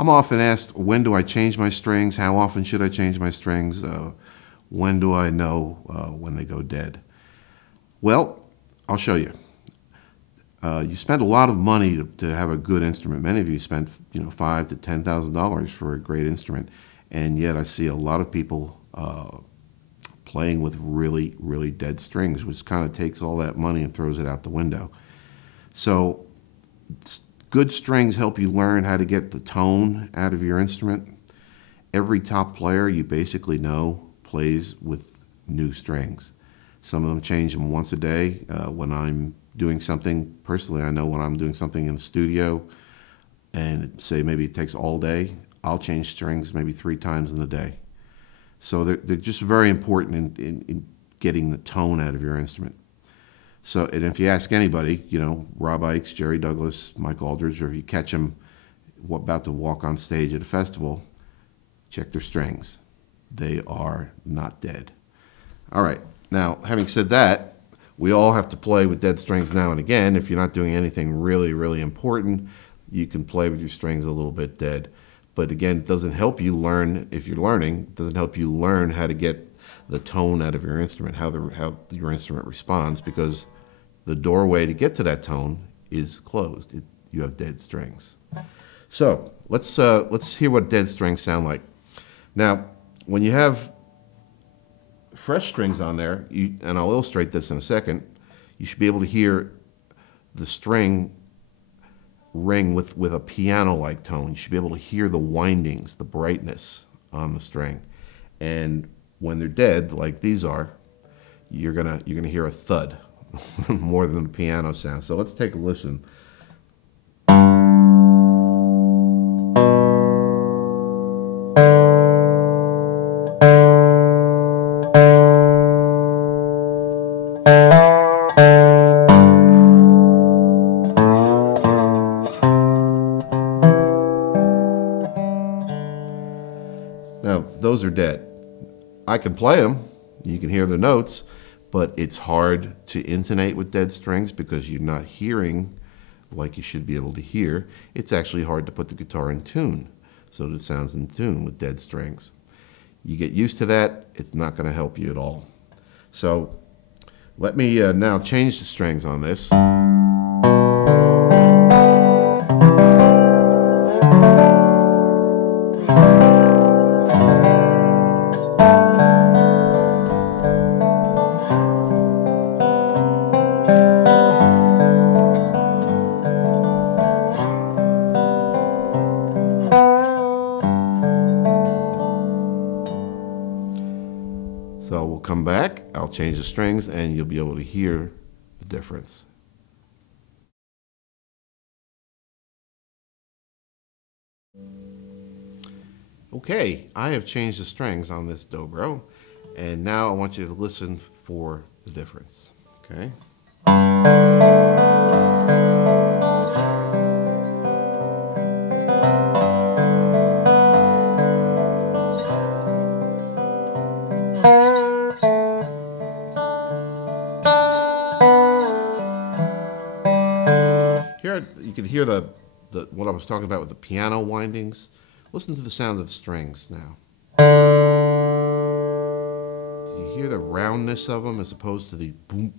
I'm often asked, when do I change my strings? How often should I change my strings? When do I know when they go dead? Well, I'll show you. You spend a lot of money to have a good instrument. Many of you spend, $5,000 to $10,000 for a great instrument, and yet I see a lot of people playing with really, really dead strings, which kind of takes all that money and throws it out the window. So good strings help you learn how to get the tone out of your instrument. Every top player you basically know plays with new strings. Some of them change them once a day. When I'm doing something, personally, I know when I'm doing something in the studio and say maybe it takes all day, I'll change strings maybe 3 times in a day. So they're just very important in getting the tone out of your instrument. So, and if you ask anybody, Rob Ickes, Jerry Douglas, Mike Aldridge, or if you catch them about to walk on stage at a festival, check their strings. They are not dead. All right. Now, having said that, we all have to play with dead strings now and again. If you're not doing anything really, really important, you can play with your strings a little bit dead. But again, it doesn't help you learn, if you're learning, it doesn't help you learn how to get the tone out of your instrument, how your instrument responds, because the doorway to get to that tone is closed. You have dead strings. So let's hear what dead strings sound like. Now, when you have fresh strings on there, and I'll illustrate this in a second, you should be able to hear the string ring with a piano-like tone. You should be able to hear the windings, the brightness on the string. And when they're dead, like these are, you're gonna hear a thud more than the piano sound. So let's take a listen. Now, those are dead. I can play them, you can hear the notes, but it's hard to intonate with dead strings because you're not hearing like you should be able to hear. It's actually hard to put the guitar in tune so that it sounds in tune with dead strings. You get used to that, it's not going to help you at all. So let me now change the strings on this. So we'll come back, I'll change the strings, and you'll be able to hear the difference. Okay, I have changed the strings on this dobro, and now I want you to listen for the difference. Okay? Here you can hear what I was talking about with the piano windings. Listen to the sound of the strings now. Do you hear the roundness of them as opposed to the boom?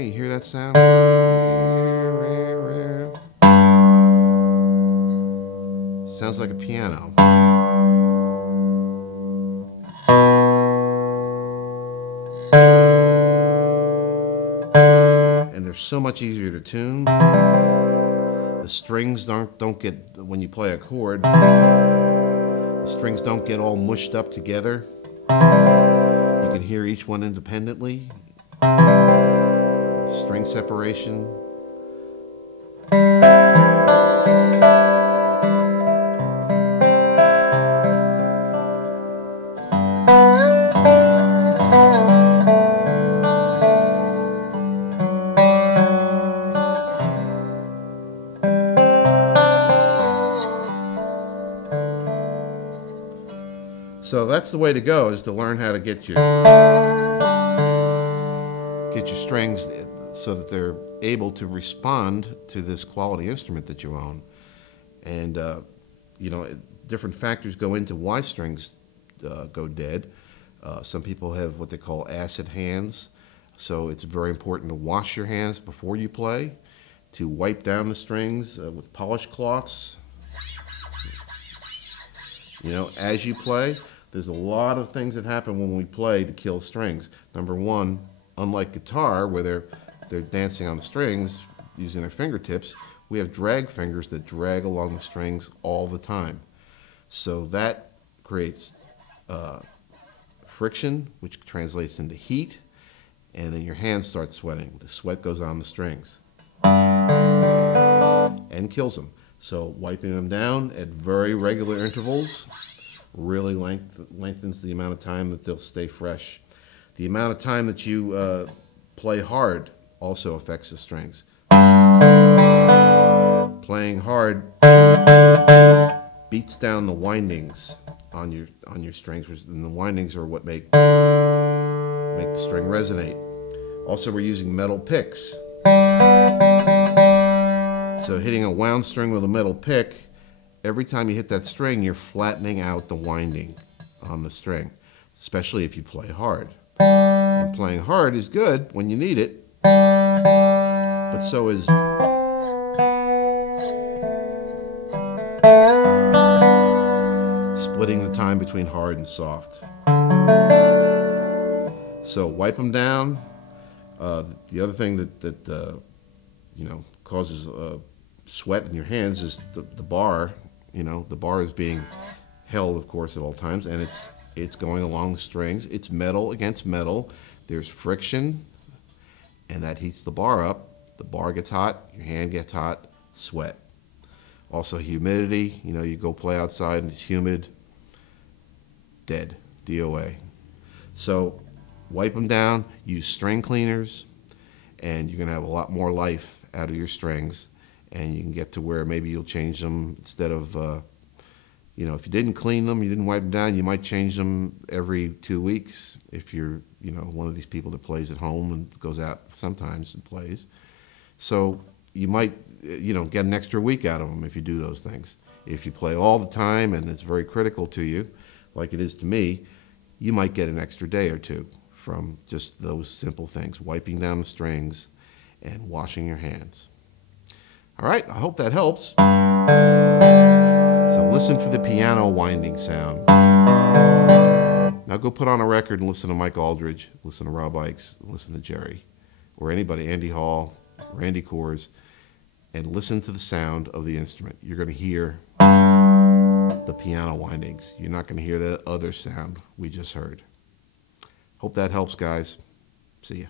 You hear that sound? Sounds like a piano. And they're so much easier to tune. The strings don't get, when you play a chord, the strings don't get all mushed up together. You can hear each one independently. String separation. So that's the way to go, is to learn how to get your strings so that they're able to respond to this quality instrument that you own. And, you know, different factors go into why strings go dead. Some people have what they call acid hands, so it's very important to wash your hands before you play, to wipe down the strings with polish cloths. You know, as you play, there's a lot of things that happen when we play to kill strings. Number one, unlike guitar, where they're dancing on the strings using their fingertips, we have drag fingers that drag along the strings all the time. So that creates friction, which translates into heat, and then your hands start sweating. The sweat goes on the strings and kills them. So wiping them down at very regular intervals really lengthens the amount of time that they'll stay fresh. The amount of time that you play hard also affects the strings. Playing hard beats down the windings on your strings, and the windings are what make the string resonate. Also, we're using metal picks. So hitting a wound string with a metal pick, every time you hit that string, you're flattening out the winding on the string, especially if you play hard. And playing hard is good when you need it, but so is splitting the time between hard and soft. So wipe them down. The other thing that you know, causes sweat in your hands is the bar. You know, the bar is being held, of course, at all times, and it's going along the strings. It's metal against metal. There's friction, and that heats the bar up. The bar gets hot, your hand gets hot, sweat. Also humidity. You know, you go play outside and it's humid, dead, DOA. So wipe them down, use string cleaners, and you're going to have a lot more life out of your strings, and you can get to where maybe you'll change them instead of, you know, if you didn't clean them, you didn't wipe them down, you might change them every 2 weeks if you're, you know, one of these people that plays at home and goes out sometimes and plays. So you might, you know, get an extra week out of them if you do those things. If you play all the time and it's very critical to you, like it is to me, you might get an extra day or two from just those simple things, wiping down the strings and washing your hands. All right, I hope that helps. So listen for the piano winding sound. Now go put on a record and listen to Mike Aldridge, listen to Rob Ickes, listen to Jerry, or anybody, Andy Hall, Randy Coors, and listen to the sound of the instrument. You're going to hear the piano windings. You're not going to hear the other sound we just heard. Hope that helps, guys. See ya.